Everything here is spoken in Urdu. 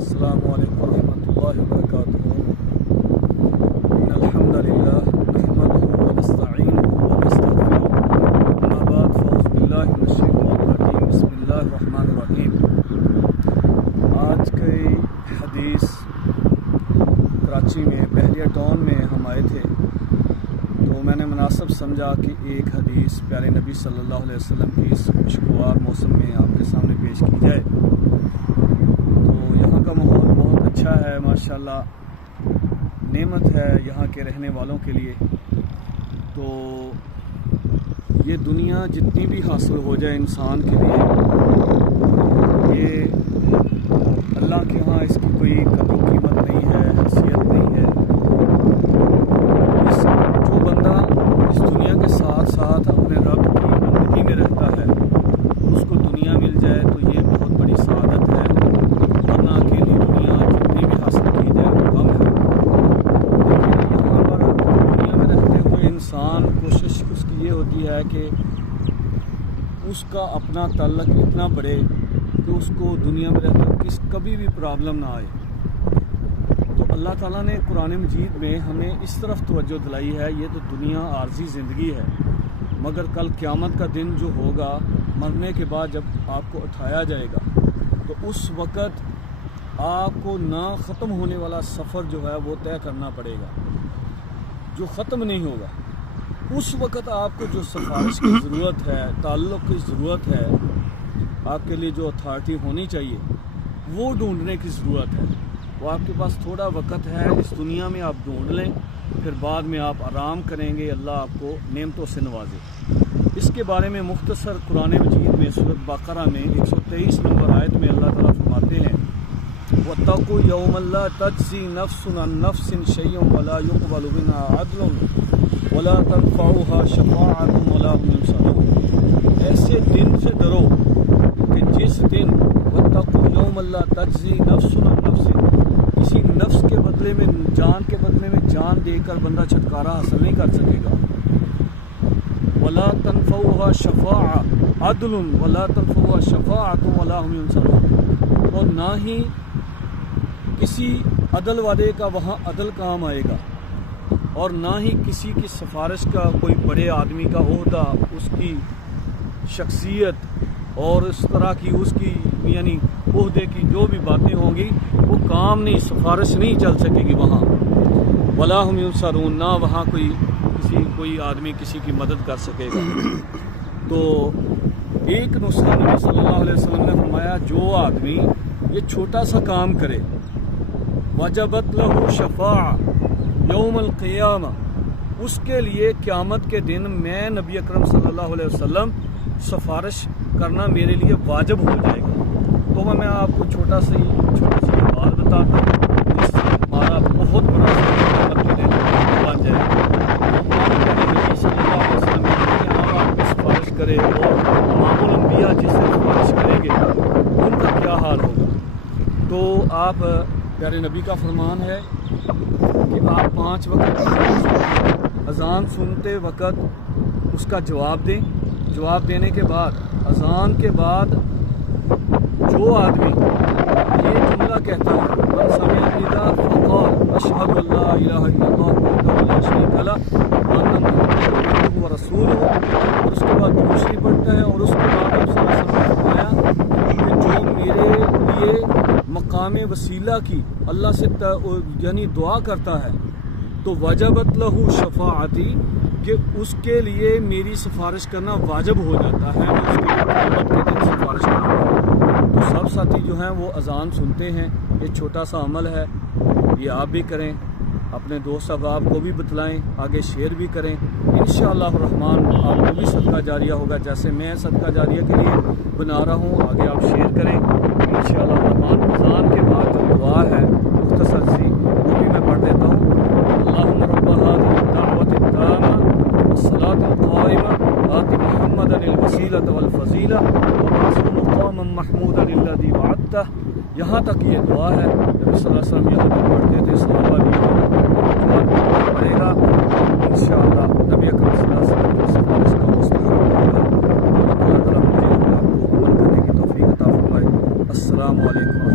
السلام علیکم ورحمۃ اللہ وبرکاتہ۔ ان الحمد للہ نحمده ونستعینه ونستغفره، اما بعد فاعوذ باللہ من الشیطان الرجیم، بسم اللہ الرحمن الرحیم۔ آج کی حدیث کراچی میں بحریہ ٹاؤن میں ہم آئے تھے، تو میں نے مناسب سمجھا کہ ایک حدیث پیارے نبی صلی اللہ علیہ وسلم کی اس خوشگوار موسم میں آپ کے سامنے پیش کی جائے۔ یہاں کا ماحول بہت اچھا ہے، ماشاءاللہ نعمت ہے یہاں کے رہنے والوں کے لیے۔ تو یہ دنیا جتنی بھی حاصل ہو جائے انسان کے لیے، یہ اللہ کے ہاں اس کی کوئی قدر و قیمت نہیں ہے، حیثیت نہیں ہے۔ جو بندہ اس دنیا کے ساتھ ساتھ اپنے رب کی بندگی میں رہتا ہے، اس کو دنیا مل جائے تو یہ بہت بڑی سعادت ہے، ورنہ اکیلی دنیا جتنی بھی حاصل کی جائے وہ کم ہے۔ لیکن یہاں پر دنیا میں رہتے ہوئے انسان کوشش اس کی یہ ہوتی ہے کہ اس کا اپنا تعلق اتنا بڑھے کہ اس کو دنیا میں رہتے ہوئے کبھی بھی پرابلم نہ آئے۔ تو اللہ تعالیٰ نے قرآن مجید میں ہمیں اس طرف توجہ دلائی ہے، یہ تو دنیا عارضی زندگی ہے، مگر کل قیامت کا دن جو ہوگا، مرنے کے بعد جب آپ کو اٹھایا جائے گا، تو اس وقت آپ کو نہ ختم ہونے والا سفر جو ہے وہ طے کرنا پڑے گا، جو ختم نہیں ہوگا۔ اس وقت آپ کو جو سفارش کی ضرورت ہے، تعلق کی ضرورت ہے، آپ کے لیے جو اتھارٹی ہونی چاہیے وہ ڈھونڈنے کی ضرورت ہے۔ وہ آپ کے پاس تھوڑا وقت ہے، اس دنیا میں آپ ڈھونڈ لیں، پھر بعد میں آپ آرام کریں گے، اللہ آپ کو نعمتوں سے نوازے۔ اس کے بارے میں مختصر قرآن مجید میں سورۃ بقرہ میں 123 نمبر آیت میں اللہ تعالیٰ فرماتے ہیں، وَاتَّقُوا يَوْمًا لَا تَجْزِي نَفْسٌ عَن نَفْسٍ شَيْئًا وَلَا يُقْبَلُ مِنْهَا عَدْلٌ وَلَا تَنفَعُهَا شَفَاعَةٌ وَلَا هُمْ يُنصَرُونَ۔ ایسے دن سے ڈرو کہ جس دن وَاتَّقُوا يَوْمًا لَا تَجْزِي نَفْسٌ عَن نَفْسٍ، کسی نفس کے بدلے میں، جان کے بدلے میں جان دے کر بندہ چھٹکارا حاصل نہیں کر سکے گا۔ وَلَا تَنفَعُهَا شَفَاعَةٌ عَدْلٌ وَلَا تَنفَعُهَا شَفَاعَةٌ وَلَا هُمْ يُنصَرُونَ، اور نہ ہی کسی عدل والے کا وہاں عدل کام آئے گا، اور نہ ہی کسی کی سفارش کا، کوئی بڑے آدمی کا عہدہ، اس کی شخصیت اور اس طرح کی اس کی یعنی عہدے کی جو بھی باتیں ہوں گی وہ کام نہیں، سفارش نہیں چل سکے گی وہاں۔ وَلَا هُمْ يُنصَرُونَ، نہ وہاں کوئی آدمی کسی کی مدد کر سکے گا۔ تو ایک نسخہ نبی صلی اللہ علیہ وسلم نے فرمایا، جو آدمی یہ چھوٹا سا کام کرے، وجبت لہ شفاعہ یوم القیامہ، اس کے لیے قیامت کے دن میں نبی اکرم صلی اللہ علیہ وسلم سفارش کرنا میرے لیے واجب ہو جائے گا۔ تو میں آپ کو چھوٹی سی بات بتاتا ہوں جس سے ہمارا بہت بڑا قیامت کے دن بن جائے گا۔ نبی صلی اللہ علیہ وسلم آپ کی سفارش کرے، اور امام الانبیاء جس سے سفارش کریں گے ان کا کیا حال ہوگا۔ تو آپ پیارے نبی کا فرمان ہے کہ آپ 5 وقت اذان سنتے وقت اس کا جواب دیں، جواب دینے کے بعد اذان کے بعد جو آدمی یہ جملہ کہتا ہے، من سمع النداء فقال اشہد ان لا الہ الا اللہ وحدہ لا شریک لہ وان محمدا عبدہ ورسولہ، اور اس کے بعد دوسری پڑھتا ہے، اور اس کے بعد آپ صلی اللہ علیہ وسلم نے فرمایا کہ جو میرے لیے مقام وسیلہ کی اللہ سے یعنی دعا کرتا ہے، تو وجبت لہ شفاعتی، کہ اس کے لیے میری سفارش کرنا واجب ہو جاتا ہے، میں اس کے لیے قیامت کے دن سفارش کروں گا۔ تو سب ساتھی جو ہیں وہ اذان سنتے ہیں، یہ چھوٹا سا عمل ہے، یہ آپ بھی کریں، اپنے دوست احباب کو بھی بتلائیں، آگے شیئر بھی کریں، انشاءاللہ الرحمن آپ کو بھی صدقہ جاریہ ہوگا، جیسے میں صدقہ جاریہ کے لیے بنا رہا ہوں، آگے آپ شیئر کریں انشاءاللہ الرحمن۔ اذان کے بعد جو دعا ہے مختصر سی وہ بھی میں پڑھ دیتا ہوں، اللہم رب هذه الدعوة التامة والصلاة القائمة آت محمدا الوسیلة والفضیلہ وابعثه مقاما محمودا الذی وعدتہ۔ یہاں تک یہ دعا ہے، نبی صلی اللہ علیہ وسلم یہاں تک پڑھتے تھے، صحابہ بھی پڑھے گا انشاءاللہ۔ نبی اکرم صلی اللہ علیہ وسلم کی سفارش کا مستحق ہوگا۔ اللہ تعالیٰ مجھے اور آپ کو عمل کرنے کی توفیق عطا فرمائے۔ السلام علیکم۔